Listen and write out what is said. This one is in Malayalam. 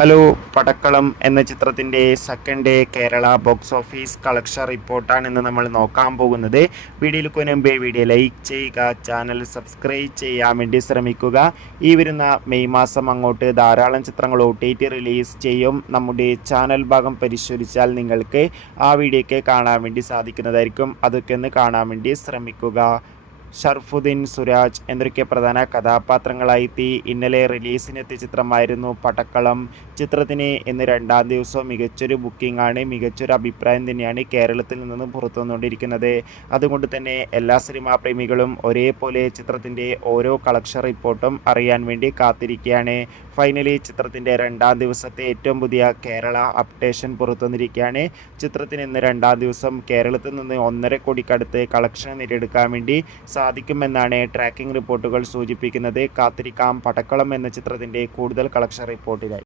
ഹലോ. പടക്കളം എന്ന ചിത്രത്തിൻ്റെ second day Kerala box office collection റിപ്പോർട്ടാണ് ഇന്ന് നമ്മൾ നോക്കാൻ പോകുന്നത്. വീഡിയോയിൽ മുൻപ് വീഡിയോ ലൈക്ക് ചെയ്യുക, ചാനൽ സബ്സ്ക്രൈബ് ചെയ്യാൻ വേണ്ടി ശ്രമിക്കുക. ഈ വരുന്ന മെയ് മാസം അങ്ങോട്ട് ധാരാളം ചിത്രങ്ങൾ OTT റിലീസ് ചെയ്യും. നമ്മുടെ ചാനൽ ഭാഗം പരിശോധിച്ചാൽ നിങ്ങൾക്ക് ആ വീഡിയോയ്ക്ക് കാണാൻ വേണ്ടി സാധിക്കുന്നതായിരിക്കും. അതൊക്കെ ഒന്ന് കാണാൻ വേണ്ടി ശ്രമിക്കുക. ഷർഫുദ്ദീൻ, സുരാജ് എന്നൊക്കെ പ്രധാന കഥാപാത്രങ്ങളായി ഇന്നലെ റിലീസിനെത്തിയ ചിത്രമായിരുന്നു പടക്കളം. ചിത്രത്തിന് ഇന്ന് രണ്ടാം ദിവസം മികച്ചൊരു ബുക്കിംഗ് ആണ്, മികച്ചൊരു അഭിപ്രായം തന്നെയാണ് കേരളത്തിൽ നിന്ന് പുറത്തു വന്നുകൊണ്ടിരിക്കുന്നത്. അതുകൊണ്ട് തന്നെ എല്ലാ സിനിമാ പ്രേമികളും ഒരേപോലെ ചിത്രത്തിൻ്റെ ഓരോ കളക്ഷൻ റിപ്പോർട്ടും അറിയാൻ വേണ്ടി കാത്തിരിക്കുകയാണ്. ഫൈനലി ചിത്രത്തിൻ്റെ രണ്ടാം ദിവസത്തെ ഏറ്റവും പുതിയ കേരള അപ്ഡേഷൻ പുറത്തു വന്നിരിക്കുകയാണ്. ചിത്രത്തിന് ഇന്ന് രണ്ടാം ദിവസം കേരളത്തിൽ നിന്ന് 1.5 കോടിക്കടുത്ത് കളക്ഷൻ നേടിയെടുക്കാൻ വേണ്ടി സാധിക്കുമെന്നാണ് ട്രാക്കിംഗ് റിപ്പോർട്ടുകൾ സൂചിപ്പിക്കുന്നത്. കാത്തിരിക്കാം പടക്കളം എന്ന ചിത്രത്തിൻ്റെ കൂടുതൽ കളക്ഷൻ റിപ്പോർട്ടിനായി.